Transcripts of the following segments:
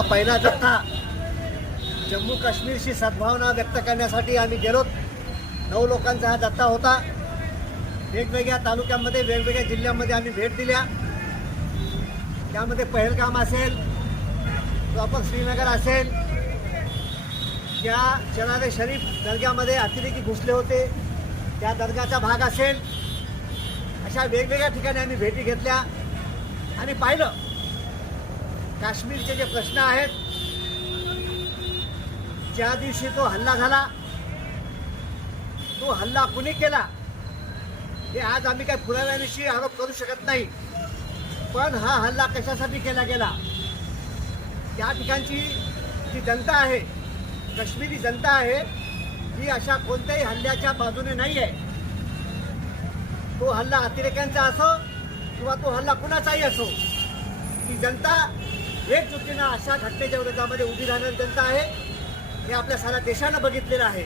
हा पहिला जत्था जम्मू काश्मीरशी सद्भावना व्यक्त करण्यासाठी आम्ही गेलो. 9 लोकांचा हा जत्था होता. वेगवेगळ्या तालुक्यांमध्ये वेगवेगळ्या जिल्ह्यांमध्ये आम्ही भेट दिल्या. त्यामध्ये पहलगाम असेल, प्रॉपर श्रीनगर असेल, ज्या चनारे शरीफ दर्ग्यामध्ये अतिरेकी घुसले होते त्या दर्गाचा भाग असेल, अशा वेगवेगळ्या ठिकाणी आम्ही भेटी घेतल्या आणि पाहिलं काश्मीरचे जे प्रश्न आहेत. ज्या दिवशी तो हल्ला झाला, तो हल्ला कुणी केला हे आज आम्ही काही पुराव्याविषयी आरोप करू शकत नाही. पण हा हल्ला कशासाठी केला गेला, त्या ठिकाणची जी जनता आहे, काश्मीरी जनता आहे, ही अशा कोणत्याही हल्ल्याच्या बाजूने नाही आहे. तो हल्ला अतिरेक्यांचा असो किंवा तो हल्ला कुणाचाही असो, ती जनता एकजुटीनं अशा घटनेच्या विरोधामध्ये उभी राहणारी जनता आहे. हे आपल्या साऱ्या देशानं बघितलेलं आहे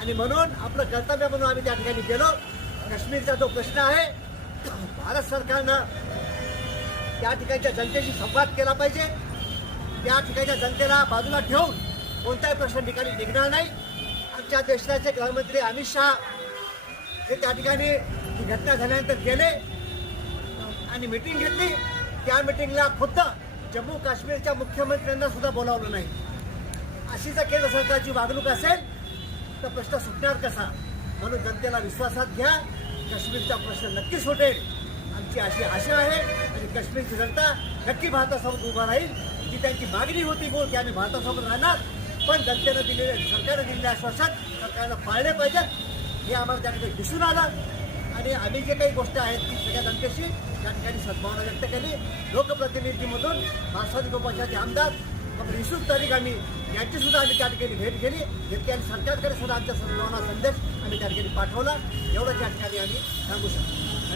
आणि म्हणून आपलं कर्तव्य म्हणून आम्ही त्या ठिकाणी गेलो. काश्मीरचा जो प्रश्न आहे, भारत सरकारनं त्या ठिकाणच्या जनतेशी संवाद केला पाहिजे. त्या ठिकाणच्या जनतेला बाजूला ठेवून कोणताही प्रश्न ठिकाणी निघणार नाही. आमच्या देशाचे गृहमंत्री अमित शहा हे त्या ठिकाणी ही घटना झाल्यानंतर गेले आणि मिटिंग घेतली. त्या मिटिंगला खुद्द जम्मू काश्मीरच्या मुख्यमंत्र्यांना सुद्धा बोलावलं नाही. अशी जर केंद्र सरकारची वागणूक असेल तर प्रश्न सुटणार कसा. म्हणून जनतेला विश्वासात घ्या, काश्मीरचा प्रश्न नक्की सुटेल आमची अशी आशा आहे आणि काश्मीरची जनता नक्की भारतासोबत उभा राहील. जी त्यांची मागणी होती बोल की आम्ही भारतासोबत राहणार, पण जनतेनं दिलेले, सरकारनं दिलेले आश्वासन सरकारनं पाळले पाहिजेत हे आम्हाला त्या ठिकाणी दिसून आलं. आणि आम्ही जे काही गोष्टी आहेत ती सगळ्या जनतेशी त्या ठिकाणी सद्भावना व्यक्त केली. लोकप्रतिनिधीमधून राष्ट्रवादी काँग्रेसचे आमदार डॉक्टर युसूफ तारिक आम्ही यांचीसुद्धा आम्ही त्या ठिकाणी भेट घेतली आणि सरकारकडे सुद्धा आमच्या सद्भावना संदेश आम्ही त्या ठिकाणी पाठवला. एवढं त्या ठिकाणी आम्ही सांगू शकतो.